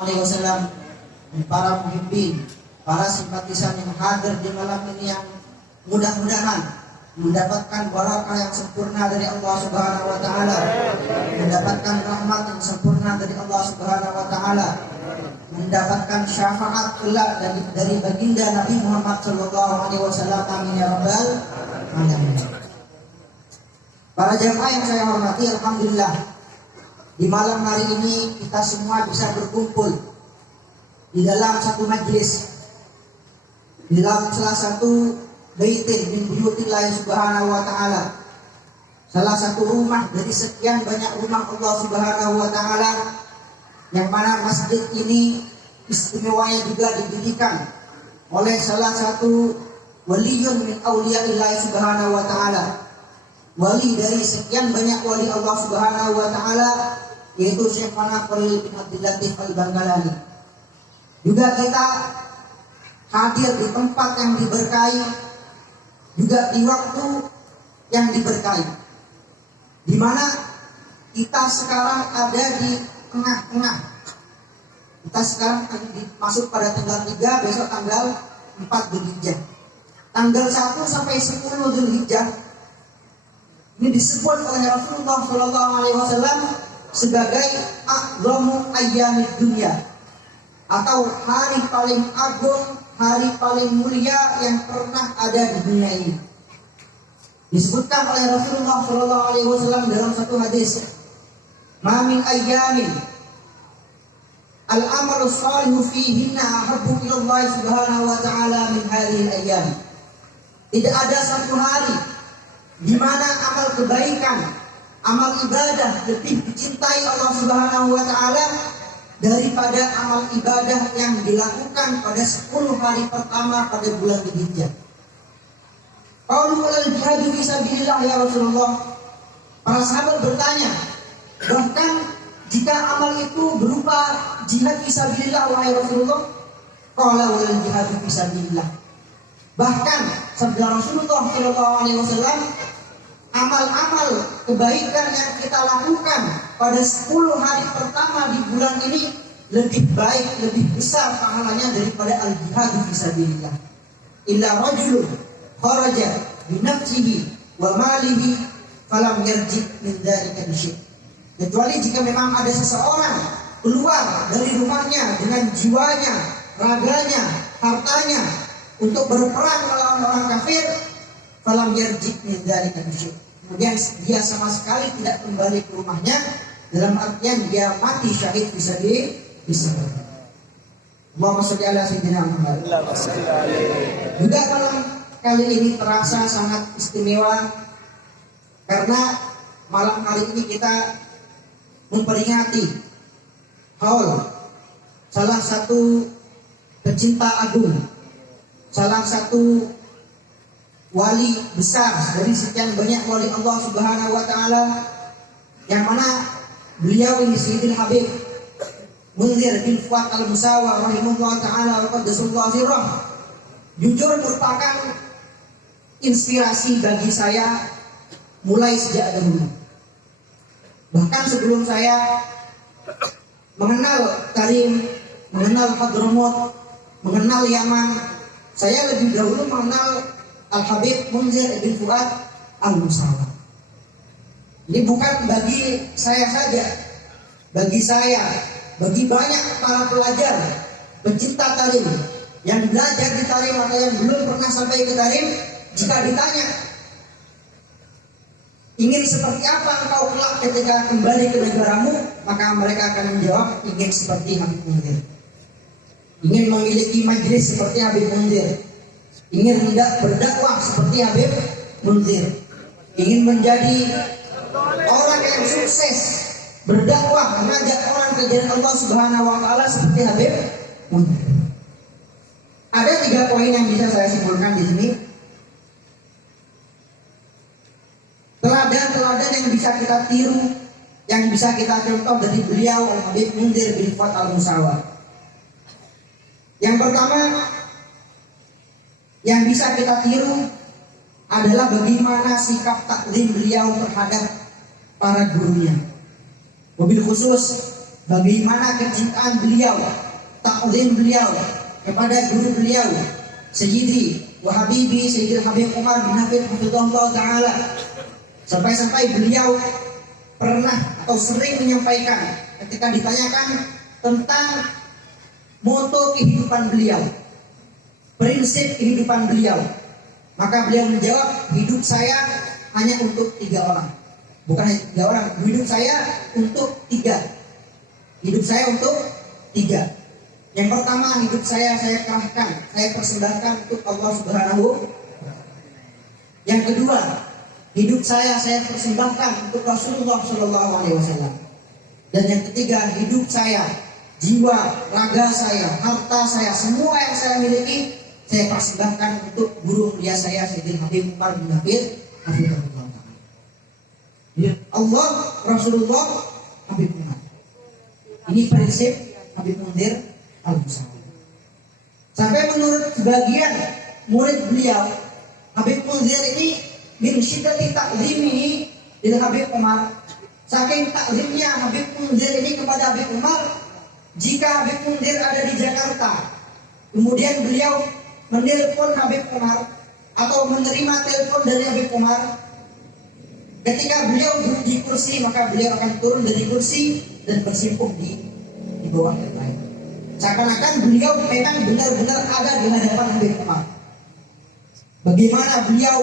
Alaihi Wasallam, para muhibbin, para simpatisan yang hadir di malam ini, yang mudah-mudahan mendapatkan barakah yang sempurna dari Allah Subhanahu wa taala, mendapatkan rahmat yang sempurna dari Allah Subhanahu wa taala, mendapatkan syafaat kelak dari baginda Nabi Muhammad sallallahu alaihi wasallam. Amin ya rabbal alamin. Para jamaah yang saya hormati, alhamdulillah di malam hari ini kita semua bisa berkumpul di dalam satu majlis, di dalam salah satu baitin min buyutillah subhanahu wa ta'ala, salah satu rumah dari sekian banyak rumah Allah Subhanahu wa ta'ala, yang mana masjid ini istimewanya juga didirikan oleh salah satu waliyun min awliyaillah subhanahu wa ta'ala, wali dari sekian banyak wali Allah Subhanahu wa ta'ala, yaitu Syekh Khalil bin Abdul Latif Al-Bangkalani. Juga kita hadir di tempat yang diberkahi, juga di waktu yang diberkahi, di mana kita sekarang ada di tengah-tengah. Kita sekarang masuk pada tanggal 3, besok tanggal 4 Dzulhijjah. Tanggal 1 sampai 10 Dzulhijjah ini disebut oleh Rasulullah Shallallahu Alaihi Wasallam sebagai a'dhamu ayyamid dunya, atau hari paling agung, hari paling mulia yang pernah ada di dunia ini. Disebutkan oleh Rasulullah Shallallahu Alaihi Wasallam dalam satu hadis, "Ma min ayyamin al-amalu shalihu fihinna ahabbu ila Allah Subhanahu wa ta'ala min hadhihi al-ayyam." Tidak ada satu hari di mana amal kebaikan, amal ibadah lebih dicintai Allah Subhanahu wa ta'ala daripada amal ibadah yang dilakukan pada 10 hari pertama pada bulan Dzulhijjah. Qalu wal jihadu fi sabilillah ya Rasulullah. Para sahabat bertanya, bahkan jika amal itu berupa jihad fi sabilillah wahai Rasulullah? Qala wal jihadu fi sabilillah. Bahkan sabda Rasulullah sallallahu alaihi wasallam, amal-amal kebaikan yang kita lakukan pada 10 hari pertama di bulan ini lebih baik, lebih besar pahalanya daripada al-jihad fi sabilillah. Illa rajulun kharaja bi nafsihi wa malihi falam yarji min dzalika bisyai. Kecuali jika memang ada seseorang keluar dari rumahnya dengan jiwanya, raganya, hartanya untuk berperang melawan orang kafir, falam yarji min dzalika bisyai. Kemudian dia sama sekali tidak kembali ke rumahnya, dalam artian dia mati syahid bisa Allahumma sholli ala sayyidina Muhammad. Juga malam kali ini terasa sangat istimewa karena malam kali ini kita memperingati haul salah satu pecinta agung, salah satu wali besar dari sekian banyak wali Allah Subhanahu wa ta'ala, yang mana beliau ini Sayyidul Habib Munzir bin Fuad Al-Musawa rahimahullah ta'ala wa qaddasallahu sirrah, jujur merupakan inspirasi bagi saya mulai sejak dahulu. Bahkan sebelum saya mengenal Karim, mengenal Hadramut, mengenal Yaman, saya lebih dahulu mengenal Al-Habib Munzir bin Fuad Al-Musawa. Ini bukan bagi saya saja, bagi saya, bagi banyak para pelajar pencinta tarim yang belajar di tarim atau yang belum pernah sampai ke tarim, jika ditanya ingin seperti apa engkau kelak ketika kembali ke negaramu, maka mereka akan menjawab ingin seperti Habib Munzir, ingin memiliki majlis seperti Habib Munzir, ingin berdakwah seperti Habib Munzir, ingin menjadi orang yang sukses berdakwah mengajak orang ke jalan Allah Subhanahu wa ta'ala seperti Habib Munzir. Ada 3 poin yang bisa saya simpulkan di sini. Teladan-teladan yang bisa kita tiru, yang bisa kita contoh dari beliau Habib Munzir bin Fuad Al-Musawa. Yang pertama yang bisa kita tiru adalah bagaimana sikap taklim beliau terhadap para gurunya. Wabil khusus bagaimana kecintaan beliau, takzim beliau kepada guru beliau, Sayyidi wa Habibi Sayyidil Habib Umar bin Hafid hafizahullah taala. Sampai-sampai beliau pernah atau sering menyampaikan ketika ditanyakan tentang moto kehidupan beliau, prinsip kehidupan beliau, maka beliau menjawab, hidup saya hanya untuk 3 orang. Bukan hanya 3 orang, hidup saya untuk 3. Hidup saya untuk 3. Yang pertama, hidup saya kerahkan, saya persembahkan untuk Allah Subhanahu. Yang kedua, hidup saya persembahkan untuk Rasulullah Shallallahu Alaihi Wasallam. Dan yang ketiga, hidup saya, jiwa, raga saya, harta saya, semua yang saya miliki, saya persembahkan untuk guru mulia saya Sayyidil Habib Umar bin Hafid hafizahullah taala. Allah, Rasulullah, Habib Umar. Ini prinsip Habib Munzir Al-Musawi. Sampai menurut sebagian murid beliau, Habib Munzir ini min syiddati ta'zimihi lil Habib Umar, saking takzimnya Habib Munzir ini kepada Habib Umar, jika Habib Munzir ada di Jakarta, kemudian beliau menelpon Habib Umar atau menerima telepon dari Habib Umar, ketika beliau duduk di kursi, maka beliau akan turun dari kursi dan bersimpuh di bawah lantai. Seakan-akan beliau memang benar-benar ada di hadapan Habib Umar. Bagaimana beliau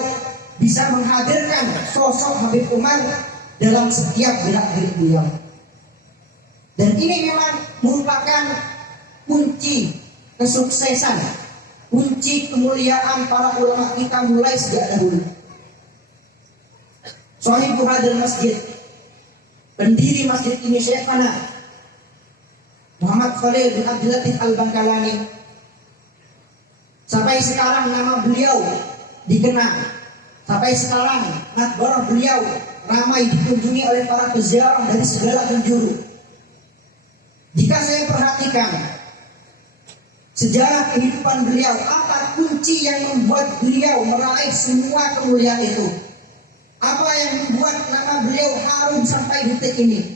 bisa menghadirkan sosok Habib Umar dalam setiap gerak-gerik beliau. Dan ini memang merupakan kunci kesuksesan, kunci kemuliaan para ulama kita mulai sejak dahulu. Shahibu hadzal masjid, pendiri masjid ini Syekhana Muhammad Khalil bin Abdul Latif Al-Bangkalani, sampai sekarang nama beliau dikenang. Sampai sekarang maqbarah beliau ramai dikunjungi oleh para peziarah dari segala penjuru. Jika saya perhatikan sejarah kehidupan beliau, apa kunci yang membuat beliau meraih semua kemuliaan itu? Apa yang membuat nama beliau harum sampai detik ini?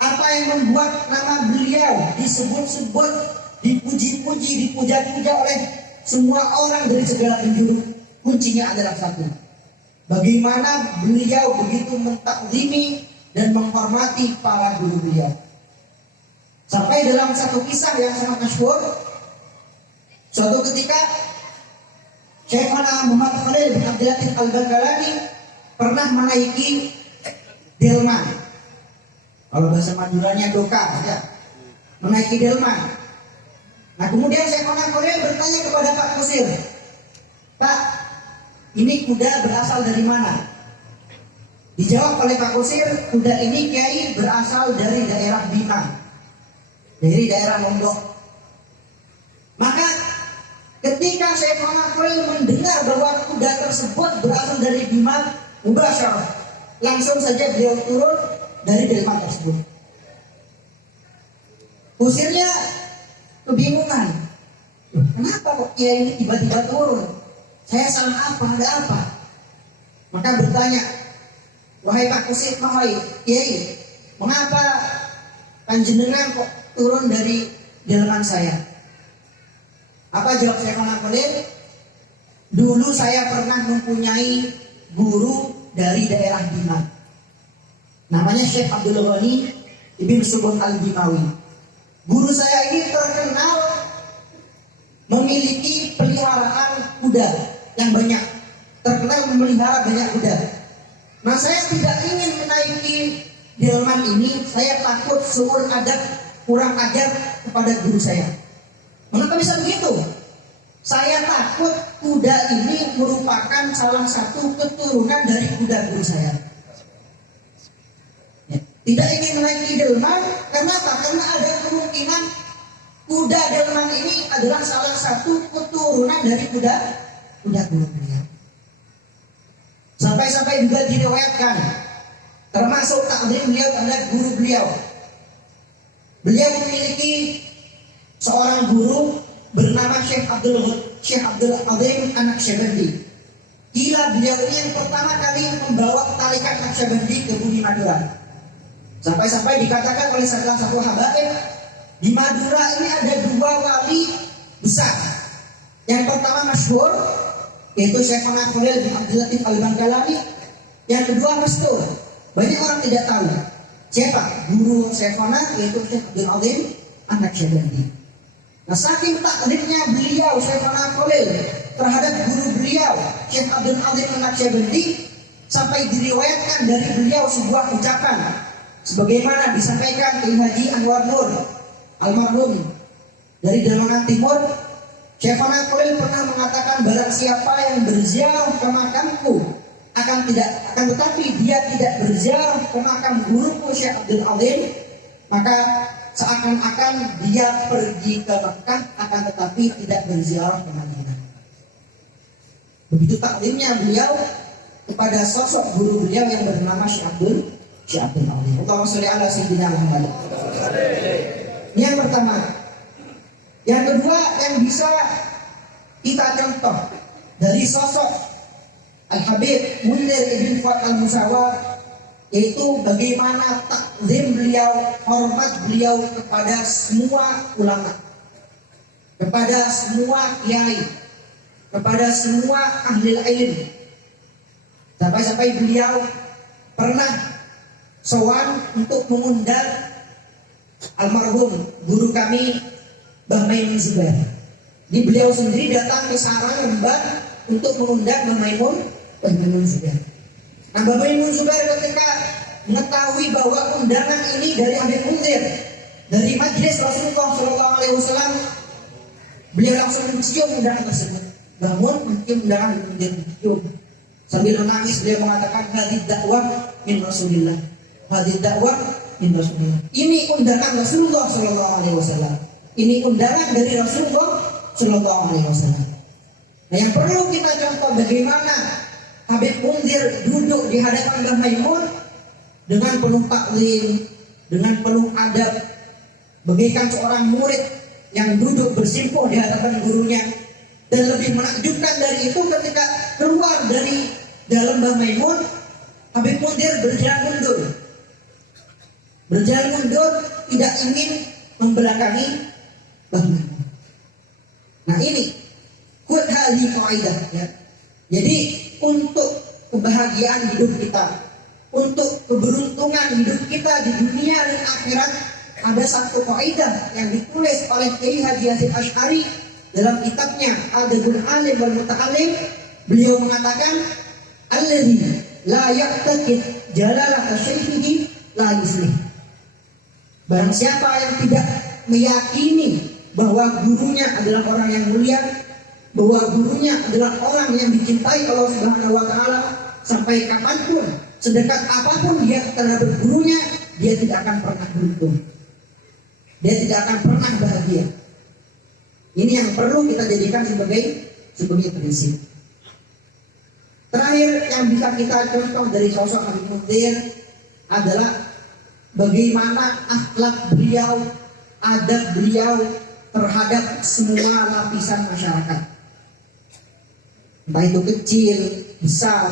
Apa yang membuat nama beliau disebut-sebut, dipuji-puji, dipuja-puja oleh semua orang dari segala penjuru? Kuncinya adalah satu. Bagaimana beliau begitu mentakzimi dan menghormati para guru beliau. Sampai dalam satu kisah yang sangat masyhur, suatu ketika Syekhana Muhammad Khalil bin Abdul Latif Al-Bangkalani pernah menaiki delman. Kalau bahasa Maduranya doka, ya. Menaiki delman. Nah, kemudian Syekhana Khalil bertanya kepada Pak Kusir, Pak, ini kuda berasal dari mana? Dijawab oleh Pak Kusir, kuda ini kiai berasal dari daerah Bima, dari daerah Lombok. Maka ketika Syekhana Khalil mendengar bahwa kuda tersebut berasal dari Bima, mubasyarah, langsung saja beliau turun dari delman tersebut. Kusirnya kebingungan, kenapa kok kiai ini tiba-tiba turun? Saya salah apa? Ada apa? Maka bertanya, wahai Pak Kusir, wahai kiai, mengapa panjenengan kok turun dari delman saya? Apa jawab Syekhana Khalil? Dulu saya pernah mempunyai guru dari daerah Bima. Namanya Syekh Abdul Ghani Ibn Subhan Al-Bimawi. Guru saya ini terkenal memiliki peliharaan kuda yang banyak. Terkenal memelihara banyak kuda. Nah, saya tidak ingin menaiki delman ini. Saya takut suul adab kurang ajar kepada guru saya. Mengapa bisa begitu? Saya takut kuda ini merupakan salah satu keturunan dari kuda guru saya. Tidak ingin menaiki delman, kenapa? Karena ada kemungkinan kuda delman ini adalah salah satu keturunan dari kuda guru beliau. Sampai-sampai juga diriwayatkan, termasuk takzim beliau terhadap guru beliau. Beliau memiliki seorang guru bernama Syekh Abdul Azim An-Naqsyabandi. Gila, beliau ini yang pertama kali membawa tarikat Naqsyabandi ke bumi Madura. Sampai-sampai dikatakan oleh salah satu habaib, di Madura ini ada dua wali besar. Yang pertama masyhur, yaitu Syekhona Khalil bin Abdul Latif Al-Bangkalani. Yang kedua masyhur, banyak orang tidak tahu. Siapa? Guru Syekhona, yaitu Syekh Abdul Azim An-Naqsyabandi. Nah, saking taklimnya beliau Syekhona Khalil terhadap guru beliau Syekh Abdul Azim An-Naqsyabandi, sampai diriwayatkan dari beliau sebuah ucapan sebagaimana disampaikan Kiai Haji Anwar Nur almarhum dari Dalmangan Timur. Syekhona Khalil pernah mengatakan, barang siapa yang berziarah ke makamku akan tetapi dia tidak berziarah ke makam guruku Syekh Abdul Azim, maka seakan-akan dia pergi ke Mekah akan tetapi tidak berziarah ke Madinah. Begitu taklimnya beliau kepada sosok guru beliau yang bernama Syekh Abdul Azim. Allahumma sholli ala sayyidina Muhammad. Ini yang pertama. Yang kedua yang bisa kita contoh dari sosok Al-Habib Munzir ibn Fuad Al-Musawwar, yaitu bagaimana takzim beliau, hormat beliau kepada semua ulama, kepada semua kiai, kepada semua ahli ilmu. Sampai-sampai beliau pernah sowan untuk mengundang almarhum guru kami Mbah Maimun Zubair. Jadi beliau sendiri datang ke sarang Rembang untuk mengundang Mbah Maimun Zubair. Nah, Mbah Maimun Zubair ketika mengetahui bahwa undangan ini dari Habib Munzir, dari majelis Rasulullah SAW, beliau langsung mencium undangan tersebut. Bangun mencium undangan Munzir, mencium. Sambil menangis beliau mengatakan, hadid dakwah min Rasulillah. Hadid dakwah min Rasulillah. Ini undangan Rasulullah SAW. Ini undangan dari Rasulullah SAW. Nah, yang perlu kita contoh bagaimana Habib Munzir duduk di hadapan Mbah Maimun dengan penuh taklim, dengan penuh adab, bagaikan seorang murid yang duduk bersimpuh di hadapan gurunya. Dan lebih menakjubkan dari itu, ketika keluar dari dalam Mbah Maimun, Habib Munzir berjalan mundur, tidak ingin membelakangi Mbah Maimun. Nah, ini kut hadi kaidah ya. Jadi untuk kebahagiaan hidup kita, untuk keberuntungan hidup kita di dunia dan akhirat, ada satu kaidah yang ditulis oleh Kiai Haji Hasyim Asy'ari dalam kitabnya Adabul Alim wal Muta'allim. Beliau mengatakan, alladzi la yaqtaqid jalalah syai'ihi la yuslih. Barang siapa yang tidak meyakini bahwa gurunya adalah orang yang mulia, bahwa gurunya adalah orang yang dicintai Allah Subhanahu wa taala, sampai kapanpun, sedekat apapun dia terhadap gurunya, dia tidak akan pernah beruntung. Dia tidak akan pernah bahagia. Ini yang perlu kita jadikan sebagai prinsip. Terakhir yang bisa kita contoh dari sosok Habib Munzir adalah bagaimana akhlak beliau, adab beliau terhadap semua lapisan masyarakat. Entah itu kecil, besar,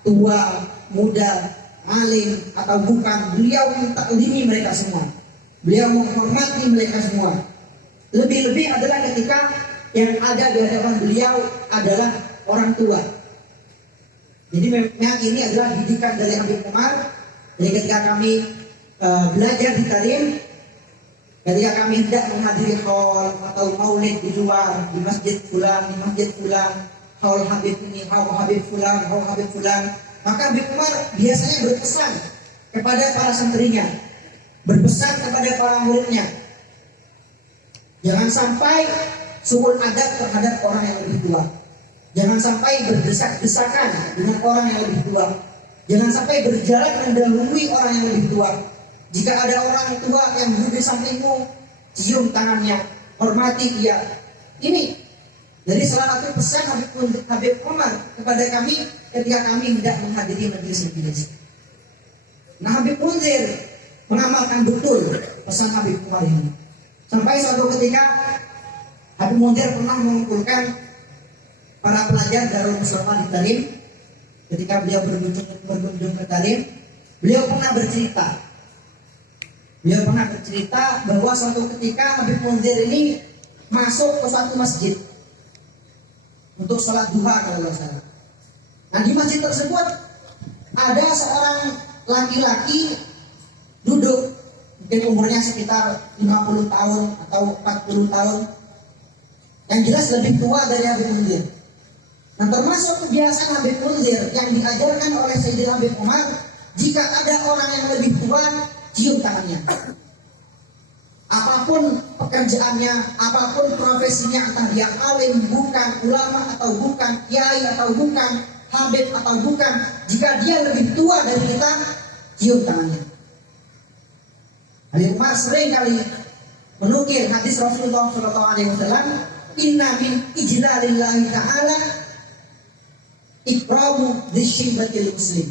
tua, muda, alim atau bukan, beliau mentaklimi mereka semua. Beliau menghormati mereka semua. Lebih-lebih adalah ketika yang ada di hadapan beliau adalah orang tua. Jadi memang ini adalah didikan dari Habib Umar. Jadi ketika kami belajar di Tarim, ketika kami hendak menghadiri haul atau maulid di luar, di masjid fulan, haul Habib ini, haul Habib fulan, maka Habib Umar biasanya berpesan kepada para santrinya, berpesan kepada para muridnya, jangan sampai suul adab terhadap orang yang lebih tua. Jangan sampai berdesak-desakan dengan orang yang lebih tua. Jangan sampai berjalan mendahului orang yang lebih tua. Jika ada orang tua yang duduk di sampingmu, cium tangannya, hormati dia. Ini dari salah satu pesan Habib Umar kepada kami ketika kami hendak menghadiri majelis-majelis. Nah, Habib Munzir mengamalkan betul pesan Habib Umar ini. Sampai suatu ketika Habib Munzir pernah mengumpulkan para pelajar Darul Muslimah di Tarim. Ketika beliau berkunjung ke Tarim, beliau pernah bercerita Beliau pernah bercerita bahwa suatu ketika Habib Munzir ini masuk ke suatu masjid untuk sholat duha kalau nggak salah. Nah di masjid tersebut ada seorang laki-laki duduk, mungkin umurnya sekitar 50 tahun atau 40 tahun, yang jelas lebih tua dari Habib Munzir. Nah termasuk kebiasaan Habib Munzir yang diajarkan oleh Sayyidina Habib Umar, jika ada orang yang lebih tua, cium tangannya. Apapun pekerjaannya, apapun profesinya, entah dia alim, bukan, ulama atau bukan, kiai atau bukan, habib atau bukan, jika dia lebih tua dari kita, cium tangannya. Habib Umar sering kali menukil hadis Rasulullah SAW, inna min ijlalillahi ta'ala ikramu dzisyibatil muslim.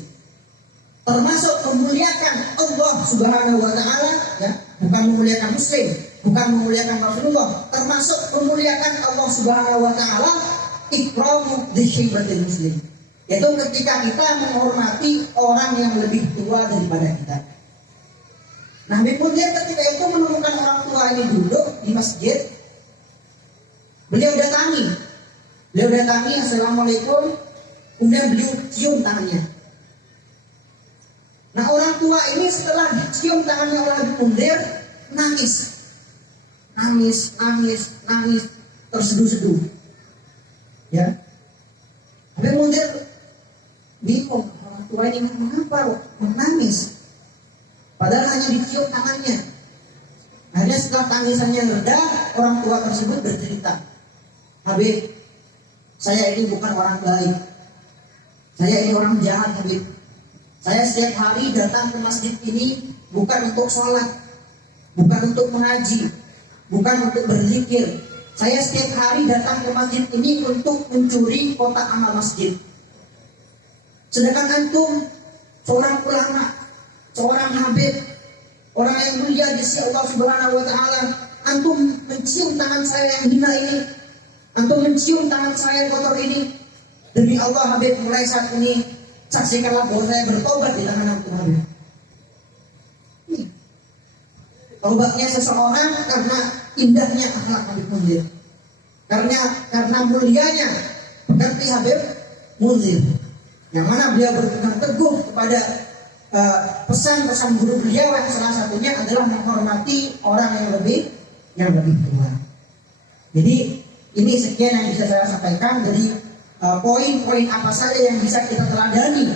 Termasuk memuliakan Allah Subhanahu wa taala, ya, bukan memuliakan muslim, bukan memuliakan Rasulullah, termasuk memuliakan Allah Subhanahu wa taala ikramu dzisyibatil muslim. Yaitu ketika kita menghormati orang yang lebih tua daripada kita. Nah, Habib Munzir ketika itu menemukan orang tua ini duduk di masjid, beliau datangi, assalamualaikum, kemudian beliau cium tangannya. Nah orang tua ini setelah dicium tangannya oleh Habib Munzir, nangis, terseduh-seduh. Ya, Habib Munzir bingung, orang tua ini mengapa menangis? Padahal hanya dicium tangannya. Akhirnya setelah tangisannya reda, orang tua tersebut bercerita, Habib, saya ini bukan orang baik, saya ini orang jahat Habib. Saya setiap hari datang ke masjid ini bukan untuk sholat, bukan untuk mengaji, bukan untuk berzikir. Saya setiap hari datang ke masjid ini untuk mencuri kotak amal masjid. Sedangkan antum seorang ulama, seorang habib, orang yang mulia di sisi Allah Subhanahu wa taala, antum mencium tangan saya yang hina ini, antum mencium tangan saya yang kotor ini. Demi Allah Habib, mulai saat ini saksikanlah bahwa saya bertobat di tangan antum Habib. Taubatnya seseorang karena indahnya akhlak Habib Munzir, karena mulianya pekerti Habib Munzir, yang mana beliau berpegang teguh kepada pesan-pesan guru beliau, yang salah satunya adalah menghormati orang yang lebih tua. Jadi ini sekian yang bisa saya sampaikan dari poin-poin apa saja yang bisa kita teladani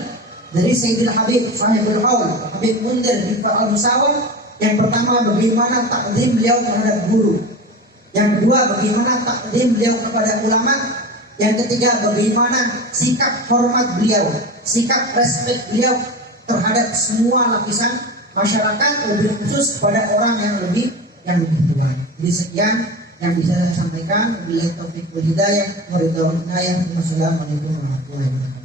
dari Sayyidil Habib Sahibul Haul Habib Munzir bin Al-Musawa. Yang pertama, bagaimana takdim beliau terhadap guru. Yang kedua, bagaimana takdim beliau kepada ulama. Yang ketiga, bagaimana sikap hormat beliau, sikap respek beliau terhadap semua lapisan masyarakat, lebih khusus kepada orang yang lebih tua. Jadi sekian yang bisa saya sampaikan. Bila taufik wal hidayah, wassalamualaikum warahmatullahi wabarakatuh.